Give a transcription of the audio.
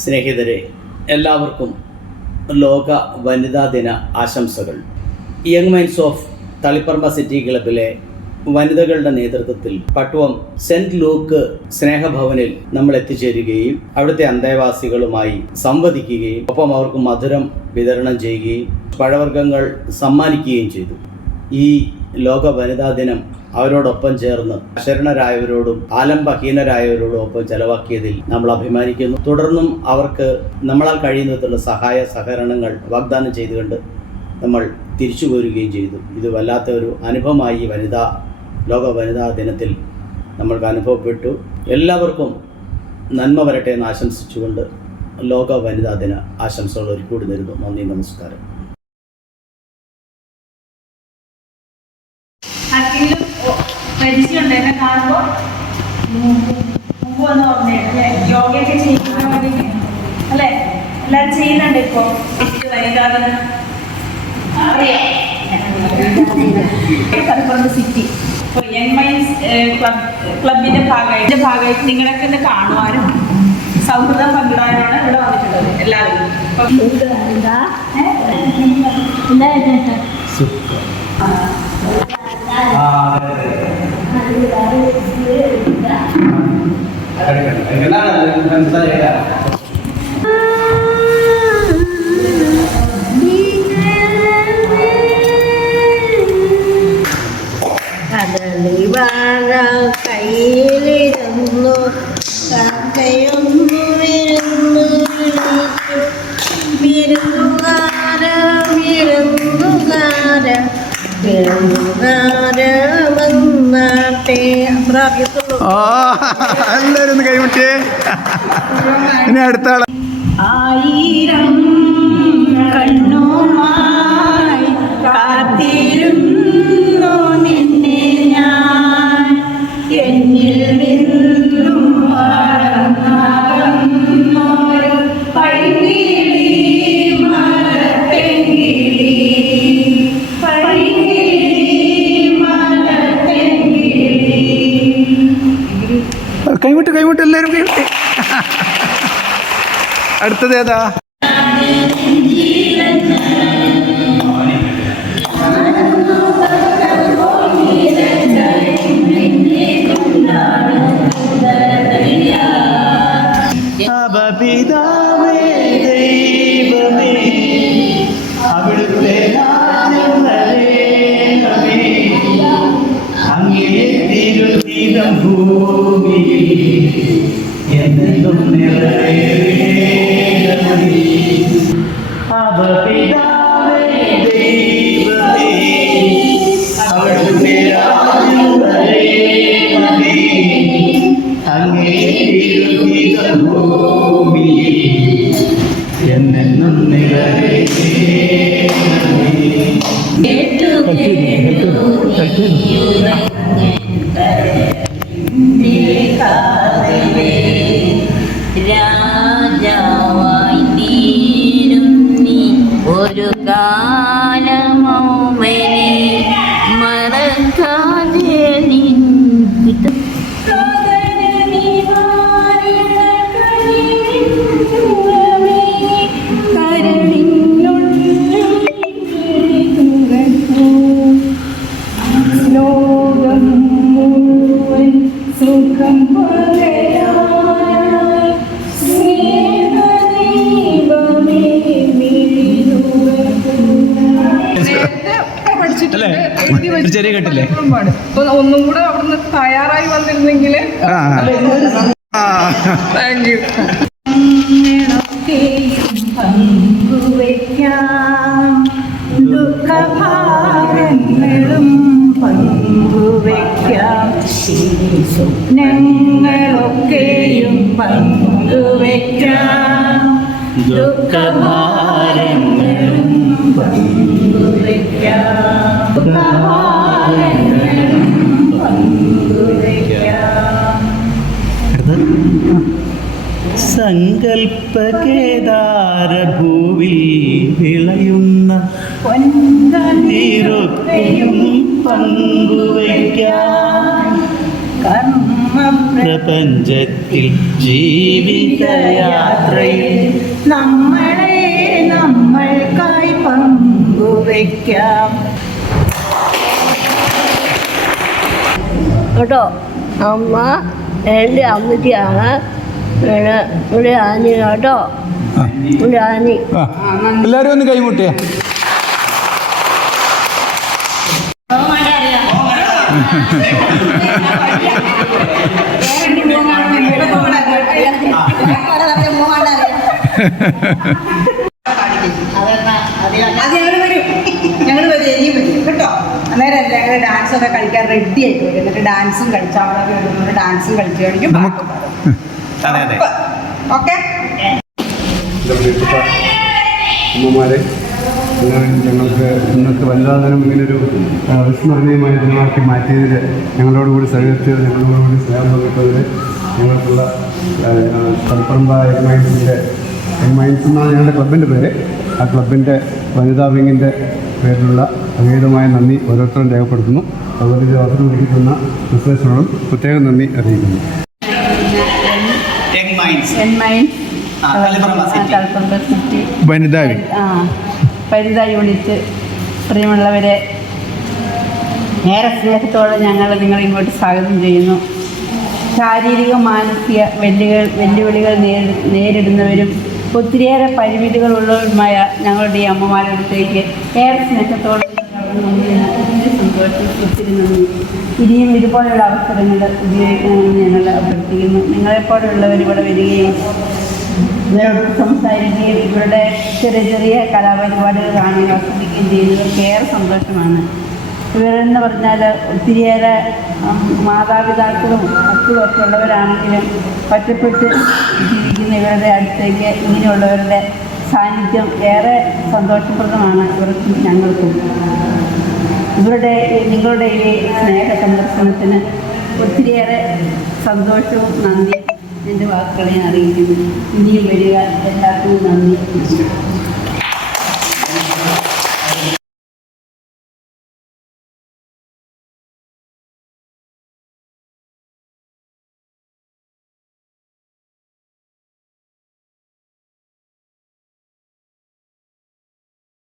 സ്നേഹിതരെ എല്ലാവർക്കും ലോക വനിതാ ദിന ആശംസകൾ. Young minds of Taliparamba city ക്ലബിലെ വനിതകളുടെ നേതൃത്വത്തിൽ പട്ടുവം സെന്റ് ലൂക്ക് സ്നേഹഭവനിൽ നമ്മൾ എത്തിച്ചേരുകയും അവിടുത്തെ അന്തേവാസികളുമായി സംവദിക്കുകയും ഒപ്പം അവർക്ക് മധുരം വിതരണം ചെയ്യുകയും പഴവർഗങ്ങൾ സമ്മാനിക്കുകയും ചെയ്തു. ഈ ലോക വനിതാ ദിനം അവരോടൊപ്പം ചേർന്ന് ശരണരായവരോടും ആലംബഹീനരായവരോടും ഒപ്പം ചെലവാക്കിയതിൽ നമ്മൾ അഭിമാനിക്കുന്നു. തുടർന്നും അവർക്ക് നമ്മളാൽ കഴിയുന്ന സഹായ സഹകരണങ്ങൾ വാഗ്ദാനം ചെയ്തുകൊണ്ട് നമ്മൾ തിരിച്ചു പോരുകയും ചെയ്തു. ഇത് വല്ലാത്ത ഒരു അനുഭവമായി വനിതാ ലോക വനിതാ ദിനത്തിൽ നമ്മൾക്ക് അനുഭവപ്പെട്ടു. എല്ലാവർക്കും നന്മ വരട്ടെ എന്ന് ആശംസിച്ചുകൊണ്ട് ലോക വനിതാ ദിന ആശംസകൾ ഒരു കൂടി നേരുന്നു. നന്ദി നമസ്കാരം. പരിചയമുണ്ട് എന്നെ കാണുമ്പോൾ മുമ്പ് വന്ന് ഓർമ്മയുണ്ട് അല്ലേ? യോഗയൊക്കെ ചെയ്യുന്ന വേണ്ടിയിട്ട് അല്ലേ? എല്ലാവരും ചെയ്യുന്നുണ്ട് ഇപ്പോ? വനിതാദിനം അറിയാം. കടപ്പുറത്ത് സിറ്റി ഇപ്പോൾ യങ് മൈൻസ് ക്ലബ് ക്ലബിന്റെ ഭാഗമായിട്ട് ഭാഗമായിട്ട് നിങ്ങളൊക്കെ ഒന്ന് കാണുവാനും സൗഹൃദം പങ്കിടാനുമാണ് ഇവിടെ വന്നിട്ടുള്ളത് എല്ലാവരും. കദളിവാഴ കയ്യിലിരുന്നു കാക്കയൊന്നു വിരുന്നു വിരുന്നുകാര വിരുന്നുകാര വിരുന്നുകാര വന്നാട്ടെ പ്രാർത്ഥിച്ചുള്ളൂ ആ എല്ലാരും ഒന്ന് കൈമുട്ടിയേ. ഇനി അടുത്ത ആയിരം കണ്ണുമായി അടുത്തത് ഏതാ അപപിതാവേ ദൈവമേ. അങ്ങേ ഭൂമിയിൽ എന്നെന്നും നിറവേറണമേ. എന്നെന്നും നിറവേറണമേ. ചെറിയ കെട്ടില്ലേ? അപ്പൊ ഒന്നും കൂടെ അവിടുന്ന് തയ്യാറായി വന്നിരുന്നെങ്കിൽ താങ്ക് യു പങ്കുവയ്ക്കാം ദുഃഖഭാരങ്ങളും പങ്കുവയ്ക്കാം സ്വപ്നങ്ങളൊക്കെയും പങ്കുവയ്ക്കാം ദുഃഖഭാരങ്ങളും പങ്കുവയ്ക്കാം സങ്കൽപ്പകേദാരഭൂവിൽ വിളയുന്ന പൊന്നീരൊക്കെയും പങ്കുവയ്ക്കാം. പ്രപഞ്ചത്തിൽ ജീവിതയാത്രയിൽ നമ്മളെ നമ്മൾക്കായി പങ്കുവയ്ക്കാം. കേട്ടോ അമ്മ എന്റെ അമ്മയ്ക്കാണ് ഇവിടെ ആനി കേട്ടോ ഇവിടെ ആനി. എല്ലാവരും ഒന്ന് കൈമുട്ടിയ. അത് ഞങ്ങൾ വരും ഞങ്ങൾ വരും ഇനിയും വരും കേട്ടോ അന്നേരം ഒക്കെ കളിക്കാൻ റെഡി ആയിട്ട് വരും എന്നിട്ട് ഡാൻസും കളിച്ച് അവിടെ വരുന്നവർ ഡാൻസും കളിച്ചു ഓക്കെ? അമ്മമാരെ ഇന്ന് ഞങ്ങൾക്ക് നിങ്ങൾക്ക് വനിതാദിനം ഇങ്ങനൊരു വിസ്മരണീയമായ ദിനമാക്കി മാറ്റിയതിൽ ഞങ്ങളോടുകൂടി സഹകരിച്ചത് ഞങ്ങളോടുകൂടി സ്നേഹം പങ്കിട്ടതിൽ ഞങ്ങൾക്കുള്ള തലപ്പറമ്പ എം മൈൻസിന്റെ എം മൈൻസ് എന്നാണ് ഞങ്ങളുടെ ക്ലബിന്റെ പേര്. ആ ക്ലബിന്റെ വനിതാ വിങ്ങിന്റെ പേരിലുള്ള അംഗീതമായ നന്ദി ഓരോരുത്തരും രേഖപ്പെടുത്തുന്നു. അതുപോലെ ഇത് അവസരം ലഭിക്കുന്ന വിശ്ലേഷണങ്ങളും പ്രത്യേകം നന്ദി അറിയിക്കുന്നു. ആ പരിത യൂണിറ്റ് പ്രിയമുള്ളവരെ നേരെ സ്നേഹത്തോടെ ഞങ്ങൾ നിങ്ങളെ ഇങ്ങോട്ട് സ്വാഗതം ചെയ്യുന്നു. ശാരീരിക മാനസിക വെല്ലുകൾ വെല്ലുവിളികൾ നേരി നേരിടുന്നവരും ഒത്തിരിയേറെ പരിമിതികളുള്ളവരുമായ ഞങ്ങളുടെ ഈ അമ്മമാരുടെ അടുത്തേക്ക് ഏറെ സ്നേഹത്തോടെ ഇനിയും ഇതുപോലെയുള്ള അവസരങ്ങൾ ഉപയോഗിക്കണമെന്ന് ഞങ്ങൾ അഭ്യർത്ഥിക്കുന്നു. നിങ്ങളെപ്പോലുള്ളവർ ഇവിടെ വരികയും ഇവരോട് സംസാരിക്കുകയും ഇവരുടെ ചെറിയ ചെറിയ കലാപരിപാടികൾ കാണുകയും ആസ്വദിക്കുകയും ചെയ്യുന്നത് ഏറെ സന്തോഷമാണ്. ഇവരെന്ന് പറഞ്ഞാൽ ഒത്തിരിയേറെ മാതാപിതാക്കളും മക്കളും ഒക്കെ ഉള്ളവരാണെങ്കിലും ഒറ്റപ്പെട്ട് ജീവിക്കുന്ന ഇവരുടെ അടുത്തേക്ക് ഇങ്ങനെയുള്ളവരുടെ സാന്നിധ്യം ഏറെ സന്തോഷപ്രദമാണ്. ഇവർക്കും ഞങ്ങൾക്കും. ഇവരുടെ നിങ്ങളുടെ ഈ സ്നേഹ സന്ദർശനത്തിന് ഒത്തിരിയേറെ സന്തോഷവും നന്ദി എന്റെ വാക്കുകളെ അറിയിക്കുന്നു. ഇനിയും വരിക. എല്ലാവർക്കും നന്ദി.